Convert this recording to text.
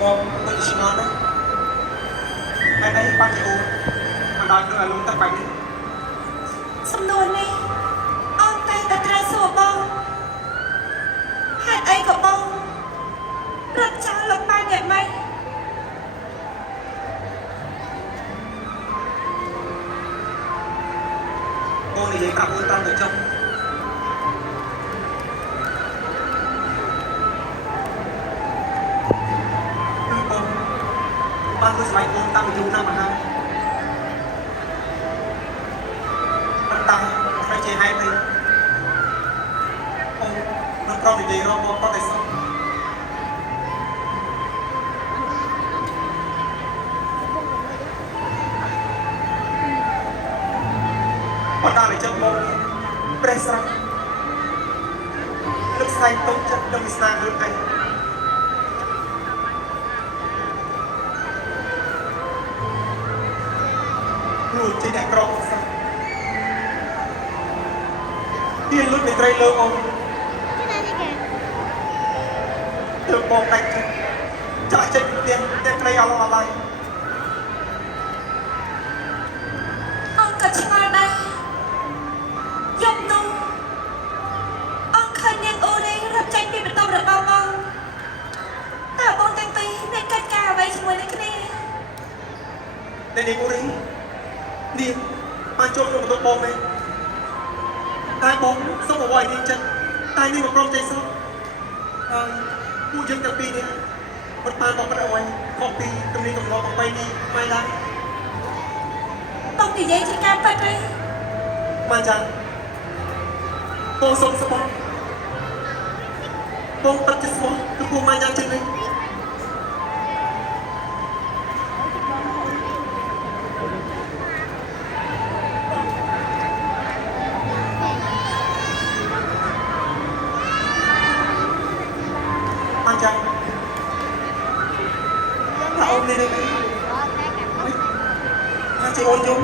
បងទៅឆ្ងល់ណាស់ហើយđâyបាច់អូនមកដល់គ្រឿងអាលុងទឹកបែបនេះសំណួរនេះអងតែតែត្រូវសួរបងហេតុអីក៏បងរត់ចោលលោកប៉ែយ៉ាងម៉េចបងនិយាយប្រាប់អូនតាមទៅចុះបានទៅស្វែងអូនតាមយូរណាស់មកហើយប៉ុន្តែស្វែងជាហេតុអីអូនមិនប្រនិយាយរកបងប្រទេសសុខប៉ុន្តែចុះបងព្រះស្រះលើកស្វែងទុំចិត្តនឹងស្នារឿងអីluôn trên đạiក្រមសាទៀនលុតនៃត្រីលើអូនទើបបងដាច់ចាក់ចិត្តទៀនតែត្រីអស់អស់ឡើយអងក៏ឆ្ងល់ដែរយប់នោះអងឃើញនាងអូរ៉េរត់ចេញពីបន្ទប់របស់បងតើបងទាំងពីរមានកិច្ចការអ្វីជាមួយនឹងគ្នានាងអូរ៉េនាងបានចូលក្នុងបន្ទប់បងមែនតែបងសុំអវ័យនាងចិត្តតែនាងមិនព្រមចេញសោះហើយពួកយើងទាំងពីរនេះមិនបានមកប្រអវ័យខុសពីទំនៀមទម្លាប់ប្រពៃណីម៉ែដែរបងនិយាយជាការពិតទេម៉ែចាបងសុំស្បោះបងពិតជាស្បោះទៅពួកម៉ែយ៉ាងជាងនេះចាអូននេះនេះអាចអូនយំ